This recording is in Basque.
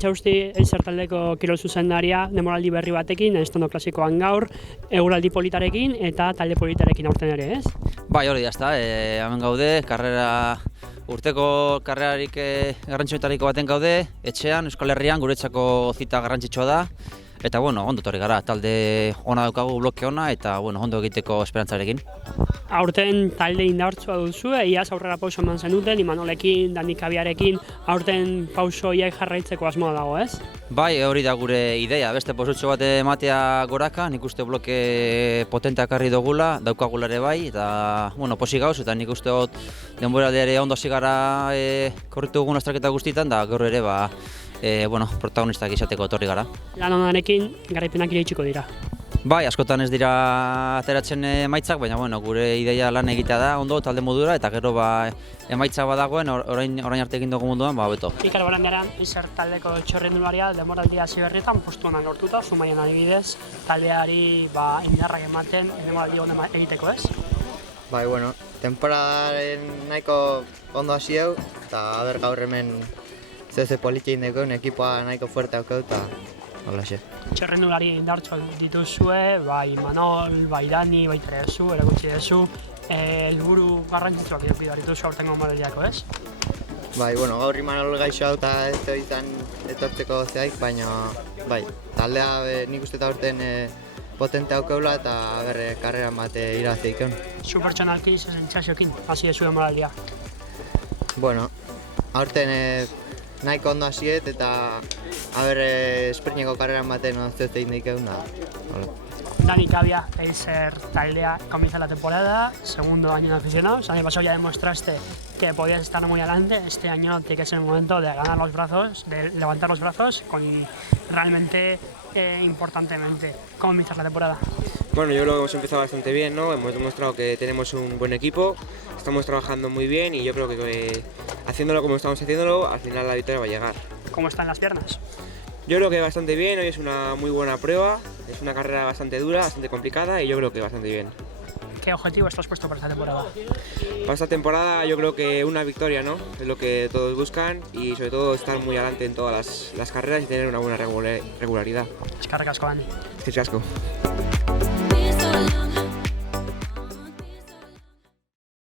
Itxausti Eizer taldeko kirol zuzendaria demoraldi berri batekin, estondo klasikoan gaur, eguraldi politarekin eta talde politarekin aurten ere, ez? Bai, hori da, hemen gaude, urteko karrerarik garrantzitsuenetariko baten gaude, etxean, Euskal Herrian, guretzako zita garrantzitsua da. Eta, ondo etorri gara, talde ona daukagu, bloke ona, eta, ondo egiteko esperantzarekin. Aurten talde indartsua duzu, iaz aurrera pauso eman zenuten, Imanolekin, Dani Kabiarekin, aurten pauso iak jarraitzeko asmoa dago, ez? Bai, hori da gure ideia, beste pausutxo bat ematea goraka, nik uste bloke potenteak harri dugula, daukagula ere bai, eta, posi gauz, eta nik uste dut denboraldi ere ondo hasi gara korritu dugun astraketa guztietan, da gaur ere, protagonistak izateko etorri gara. Lan onarekin garaipenak iritsiko dira. Bai, askotan ez dira ateratzen emaitzak, baina gure ideia lan egitea da ondo talde modura eta gero emaitza badagoen orain arte egin dugu munduan, beto. Ikar Barandiaran, Eizer taldeko txirrindularia demoraldia hasi berrietan postu onak lortuta, Zumaian adibidez, taldeari indarrak ematen demoraldi ona egiteko, ez? Bai, temporadaren nahiko ondo hasi hau, eta gaur hemen zeze politxein dekoen, ekipoa nahiko fuerte haukau eta holaxe. Txerrendulari indartsuak dituzue, bai Manol, bai Dani, bai Terezu, erakutsi duzu, helburu garrantzitsuak dituzu aurtengo moraldiako, ez? Bai, gaur Imanol gaixo hau eta ez da izan etortzeko zehaik, baina bai, taldea nik uste eta aurten potente haukeula eta karreran bat irazi ikon. Zu pertsonalki sentsazioekin hasi duzuen moraldia? Aurten nahiko ondo hasiet eta esprineko karreran baten oztez egin daikeun da. Dani Kabia, Eizer taldea comienza la temporada, segundo año de aficionados. El año pasado ya demostraste que podías estar muy adelante. Este año tiene que ser el momento de ganar los brazos, de levantar los brazos realmente importantemente. ¿Cómo empiezas la temporada? Yo creo que hemos empezado bastante bien, ¿no? Hemos demostrado que tenemos un buen equipo, estamos trabajando muy bien y yo creo que haciéndolo como estamos haciéndolo, al final la victoria va a llegar. ¿Cómo están las piernas? Yo creo que bastante bien, hoy es una muy buena prueba, es una carrera bastante dura, bastante complicada y yo creo que bastante bien. ¿Qué objetivo estás puesto para esta temporada? Para esta temporada yo creo que una victoria, ¿no? Es lo que todos buscan y sobre todo estar muy adelante en todas las carreras y tener una buena regularidad. Eskerrik asko, Dani. Eskerrik asko.